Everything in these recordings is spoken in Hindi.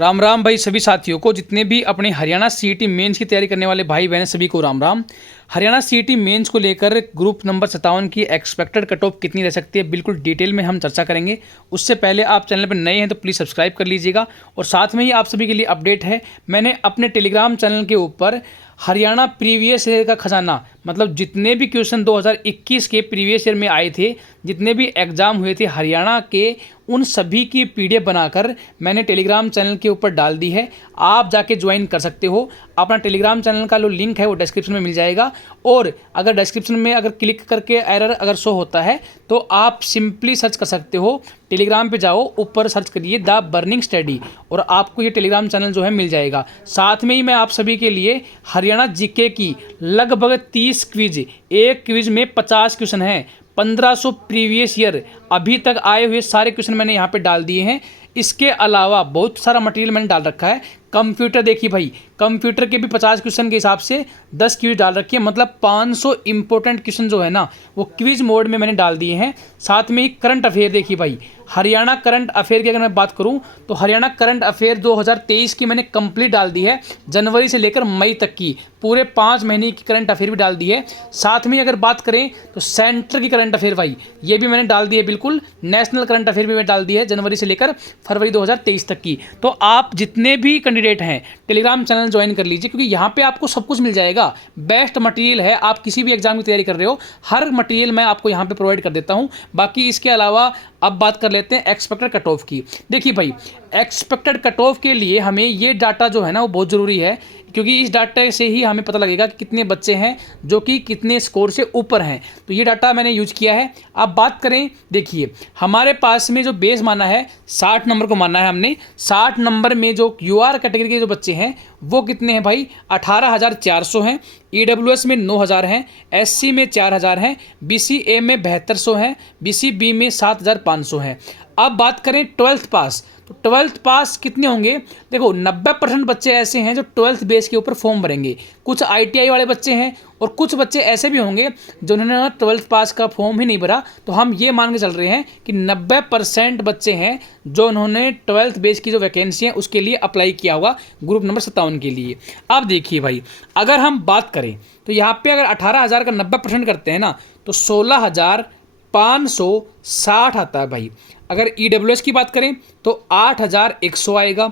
राम राम भाई सभी साथियों को, जितने भी अपने हरियाणा सीईटी मेंस की तैयारी करने वाले भाई बहन सभी को राम राम। हरियाणा सीईटी मेंस को लेकर ग्रुप नंबर 57 की एक्सपेक्टेड कट ऑफ कितनी रह सकती है, बिल्कुल डिटेल में हम चर्चा करेंगे। उससे पहले आप चैनल पर नए हैं तो प्लीज़ सब्सक्राइब कर लीजिएगा। और साथ में ही आप सभी के लिए अपडेट है, मैंने अपने टेलीग्राम चैनल के ऊपर हरियाणा प्रीवियस ईयर का खजाना, मतलब जितने भी क्वेश्चन 2021 के प्रीवियस ईयर में आए थे, जितने भी एग्ज़ाम हुए थे हरियाणा के, उन सभी की पीडीएफ बनाकर मैंने टेलीग्राम चैनल के ऊपर डाल दी है। आप जाके ज्वाइन कर सकते हो। अपना टेलीग्राम चैनल का जो लिंक है वो डिस्क्रिप्शन में मिल जाएगा। और अगर डिस्क्रिप्शन में अगर क्लिक करके एरर अगर शो होता है तो आप सिंपली सर्च कर सकते हो, टेलीग्राम पे जाओ, ऊपर सर्च करिए द बर्निंग स्टडी और आपको ये टेलीग्राम चैनल जो है मिल जाएगा। साथ में ही मैं आप सभी के लिए हरियाणा जीके की लगभग 30 क्विज, एक क्विज में 50 क्वेश्चन हैं, 1500 प्रीवियस ईयर अभी तक आए हुए सारे क्वेश्चन मैंने यहाँ पे डाल दिए हैं। इसके अलावा बहुत सारा मटेरियल मैंने डाल रखा है। कंप्यूटर देखिए भाई, कंप्यूटर के भी 50 क्वेश्चन के हिसाब से 10 क्विज डाल रखी है, मतलब 500 इंपॉर्टेंट क्वेश्चन जो है ना वो क्विज मोड में मैंने डाल दिए हैं। साथ में ही करंट अफेयर देखिए भाई, हरियाणा करंट अफेयर की अगर मैं बात करूं तो हरियाणा करंट अफेयर 2023 की मैंने कंप्लीट डाल दी है, जनवरी से लेकर मई तक की पूरे 5 महीने की करंट अफेयर भी डाल दी है। साथ में अगर बात करें तो सेंटर की करंट अफेयर भाई ये भी मैंने डाल दी है, बिल्कुल नेशनल करंट अफेयर भी मैंने डाल दी है जनवरी से लेकर फरवरी 2023 तक की। तो आप जितने भी कैंडिडेट हैं टेलीग्राम चैनल ज्वाइन कर लीजिए, क्योंकि यहाँ पे आपको सब कुछ मिल जाएगा। बेस्ट मटेरियल है, आप किसी भी एग्जाम की तैयारी कर रहे हो हर मटेरियल मैं आपको यहाँ पे प्रोवाइड कर देता हूँ। बाकी इसके अलावा अब बात कर लेते हैं एक्सपेक्टेड कट ऑफ की। देखिए भाई, एक्सपेक्टेड कट ऑफ के लिए हमें ये डाटा जो है ना वो बहुत ज़रूरी है, क्योंकि इस डाटा से ही हमें पता लगेगा कि कितने बच्चे हैं जो कि कितने स्कोर से ऊपर हैं। तो ये डाटा मैंने यूज किया है। अब बात करें, देखिए हमारे पास में जो बेस माना है 60 नंबर को माना है हमने। 60 नंबर में जो यूआर कैटेगरी के जो बच्चे हैं वो कितने हैं भाई, 18,400 हैं। ईडब्ल्यूएस में 9,000 हैं, एससी में 4,000 हैं, बीसीए में 7200 हैं, बीसीबी में 7,500 हैं। अब बात करें 12th पास, तो 12th पास कितने होंगे, देखो 90% बच्चे ऐसे हैं जो 12th बेस के ऊपर फॉर्म भरेंगे। कुछ आईटीआई वाले बच्चे हैं और कुछ बच्चे ऐसे भी होंगे जिन्होंने 12th पास का फॉर्म ही नहीं भरा। तो हम ये मान के चल रहे हैं कि 90% बच्चे हैं जो उन्होंने 12th बेस की जो वैकेंसी है उसके लिए अप्लाई किया होगा ग्रुप नंबर 57 के लिए। अब देखिए भाई, अगर हम बात करें तो यहाँ पे अगर 18,000 का 90% करते हैं ना तो 16,560 आता है भाई। अगर ईडब्ल्यूएस की बात करें तो 8,100 आएगा।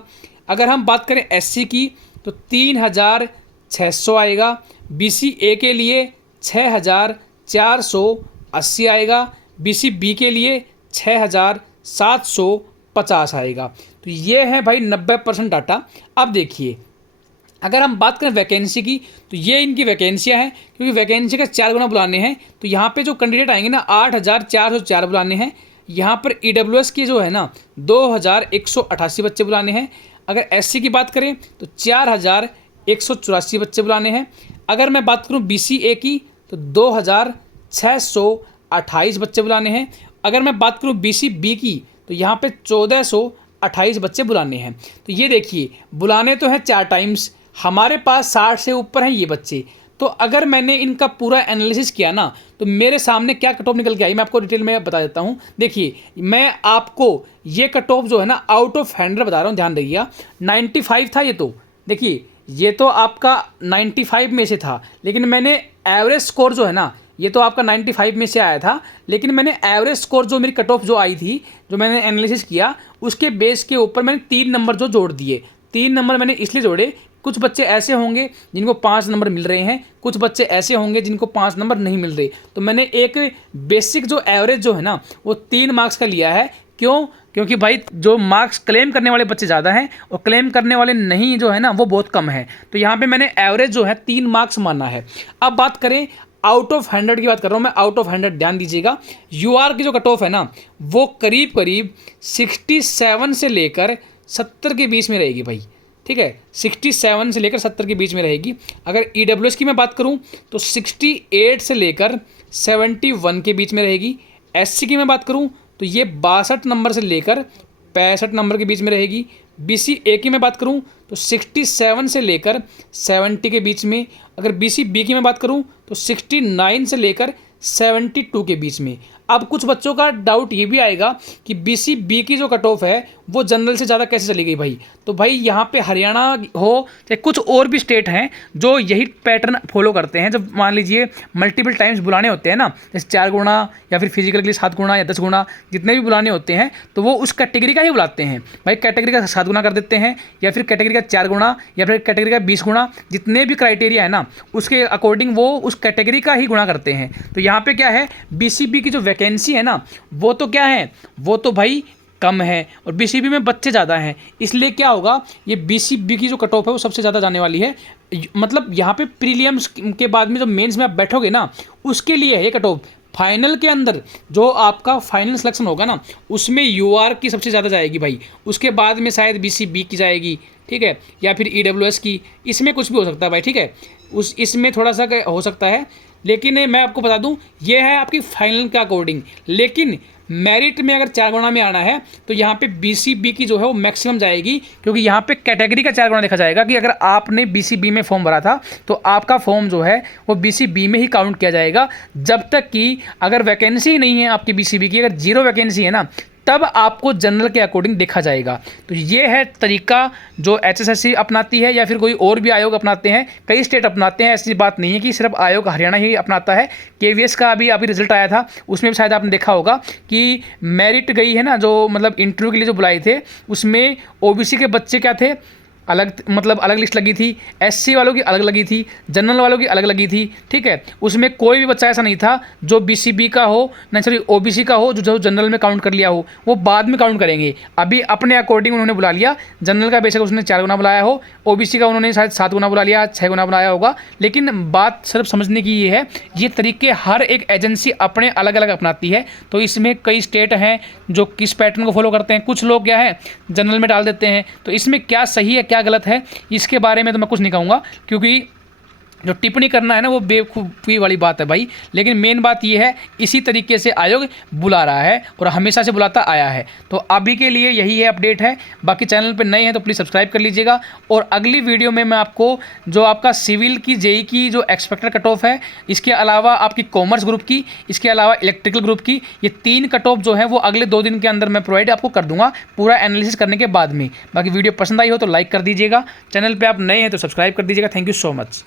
अगर हम बात करें एससी की तो 3,600 आएगा। बीसीए के लिए 6,480 आएगा। बीसीबी के लिए 6,750 आएगा। तो ये है भाई 90% डाटा। अब देखिए, अगर हम बात करें वैकेंसी की तो ये इनकी वैकेंसियाँ हैं, क्योंकि वैकेंसी का 4 गुना बुलाने हैं। तो यहाँ पे जो कैंडिडेट आएंगे ना 8,404 बुलाने हैं। यहाँ पर ईडब्ल्यूएस की जो है ना 2,188 बच्चे बुलाने हैं। अगर एससी की बात करें तो 4,184 बच्चे बुलाने हैं। अगर मैं बात करूँ बीसीए की तो 2,628 बच्चे बुलाने हैं। अगर मैं बात करूँ बीसीबी की तो यहाँ पे 1,428 बच्चे बुलाने हैं। तो ये देखिए, बुलाने तो हैं 4 टाइम्स, हमारे पास 60 से ऊपर हैं ये बच्चे। तो अगर मैंने इनका पूरा एनालिसिस किया ना तो मेरे सामने क्या कट ऑफ निकल के आई, मैं आपको डिटेल में बता देता हूँ। देखिए, मैं आपको ये कट ऑफ जो है ना आउट ऑफ 100 बता रहा हूँ, ध्यान रखिएगा। 95 था ये, तो देखिए ये तो आपका 95 में से था, लेकिन मैंने एवरेज स्कोर जो है ना ये तो आपका 95 में से आया था, लेकिन मैंने एवरेज स्कोर जो मेरी कट ऑफ जो आई थी, जो मैंने एनालिसिस किया उसके बेस के ऊपर मैंने 3 नंबर जो जोड़ दिए। 3 नंबर मैंने इसलिए जोड़े, कुछ बच्चे ऐसे होंगे जिनको 5 नंबर मिल रहे हैं, कुछ बच्चे ऐसे होंगे जिनको 5 नंबर नहीं मिल रहे। तो मैंने एक बेसिक जो एवरेज जो है ना वो 3 मार्क्स का लिया है। क्यों? क्योंकि भाई जो मार्क्स क्लेम करने वाले बच्चे ज़्यादा हैं और क्लेम करने वाले नहीं जो है ना वो बहुत कम है। तो यहाँ पे मैंने एवरेज जो है 3 मार्क्स माना है। अब बात करें आउट ऑफ 100 की बात कर रहा हूँ मैं, आउट ऑफ 100 ध्यान दीजिएगा। यूआर की जो कट ऑफ है ना वो करीब करीब 67 से लेकर 70 के बीच में रहेगी भाई, ठीक है, 67 से लेकर 70 के बीच में रहेगी। अगर ईडब्ल्यूएस की मैं बात करूं तो 68 से लेकर 71 के बीच में रहेगी। एससी की मैं बात करूं तो ये 62 नंबर से लेकर 65 नंबर के बीच में रहेगी। बीसीए की मैं बात करूं तो 67 से लेकर 70 के बीच में। अगर बीसीबी की मैं बात करूं तो 69 से लेकर 72 के बीच में। अब कुछ बच्चों का डाउट ये भी आएगा कि BCB की जो कट ऑफ है वो जनरल से ज़्यादा कैसे चली गई भाई। तो भाई यहाँ पे हरियाणा हो चाहे कुछ और भी स्टेट हैं जो यही पैटर्न फॉलो करते हैं। जब मान लीजिए मल्टीपल टाइम्स बुलाने होते हैं ना, जैसे 4 गुना या फिर फिजिकल के लिए 7 गुना या 10 गुना, जितने भी बुलाने होते हैं तो वो उस कैटेगरी का ही बुलाते हैं भाई। कैटेगरी का 7 गुना कर देते हैं या फिर कैटेगरी का 4 गुना या फिर कैटेगरी का 20 गुना, जितने भी क्राइटेरिया है ना उसके अकॉर्डिंग वो उस कैटेगरी का ही गुणा करते हैं। तो यहाँ पे क्या है, BCB की जो वैकेंसी है ना वो तो क्या है, वो तो भाई कम है और BCB में बच्चे ज़्यादा हैं, इसलिए क्या होगा, ये BCB की जो कट ऑफ है वो सबसे ज़्यादा जाने वाली है। मतलब यहाँ पे प्रीलियम्स के बाद में जो मेंस में आप बैठोगे ना उसके लिए है ये कट ऑफ। फाइनल के अंदर जो आपका फाइनल सिलेक्शन होगा ना उसमें UR की सबसे ज़्यादा जाएगी भाई, उसके बाद में शायद BCB की जाएगी, ठीक है, या फिर EWS की, इसमें कुछ भी हो सकता है भाई, ठीक है, इसमें थोड़ा सा हो सकता है। लेकिन मैं आपको बता दूं ये है आपकी फाइनल के अकॉर्डिंग। लेकिन मेरिट में अगर 4 गुना में आना है तो यहाँ पे BCB की जो है वो मैक्सिमम जाएगी, क्योंकि यहाँ पे कैटेगरी का 4 गुना देखा जाएगा कि अगर आपने BCB में फॉर्म भरा था तो आपका फॉर्म जो है वो BCB में ही काउंट किया जाएगा, जब तक कि अगर वैकेंसी ही नहीं है आपकी BCB की, अगर 0 वैकेंसी है ना तब आपको जनरल के अकॉर्डिंग देखा जाएगा। तो ये है तरीका जो HSSC अपनाती है या फिर कोई और भी आयोग अपनाते हैं, कई स्टेट अपनाते हैं, ऐसी बात नहीं है कि सिर्फ आयोग हरियाणा ही अपनाता है। KVS का अभी रिजल्ट आया था, उसमें भी शायद आपने देखा होगा कि मेरिट गई है ना, जो मतलब इंटरव्यू के लिए जो बुलाए थे उसमें OBC के बच्चे क्या थे, अलग, मतलब अलग लिस्ट लगी थी, SC वालों की अलग लगी थी, जनरल वालों की अलग लगी थी, ठीक है। उसमें कोई भी बच्चा ऐसा नहीं था जो BCB का हो, नहीं सॉरी OBC का हो जो जनरल में काउंट कर लिया हो, वो बाद में काउंट करेंगे। अभी अपने अकॉर्डिंग उन्होंने बुला लिया, जनरल का बेशक उसने 4 गुना बुलाया हो, OBC का उन्होंने शायद 7 गुना बुला लिया, 6 गुना बुलाया होगा। लेकिन बात सिर्फ समझने की ये है, ये तरीके हर एक एजेंसी अपने अलग अलग अपनाती है। तो इसमें कई स्टेट हैं जो किस पैटर्न को फॉलो करते हैं, कुछ लोग क्या है जनरल में डाल देते हैं। तो इसमें क्या सही है क्या गलत है इसके बारे में तो मैं कुछ नहीं कहूँगा, क्योंकि जो टिप्पणी करना है ना वो बेवकूफ़ी वाली बात है भाई। लेकिन मेन बात ये है इसी तरीके से आयोग बुला रहा है और हमेशा से बुलाता आया है। तो अभी के लिए यही है अपडेट है। बाकी चैनल पे नए हैं तो प्लीज़ सब्सक्राइब कर लीजिएगा। और अगली वीडियो में मैं आपको जो आपका सिविल की JEE की जो एक्सपेक्टेड कट ऑफ है, इसके अलावा आपकी कॉमर्स ग्रुप की, इसके अलावा इलेक्ट्रिकल ग्रुप की, ये 3 कट ऑफ जो है वो अगले 2 दिन के अंदर मैं प्रोवाइड आपको कर दूंगा पूरा एनालिसिस करने के बाद में। बाकी वीडियो पसंद आई हो तो लाइक कर दीजिएगा, चैनल पर आप नए हैं तो सब्सक्राइब कर दीजिएगा। Thank you so much.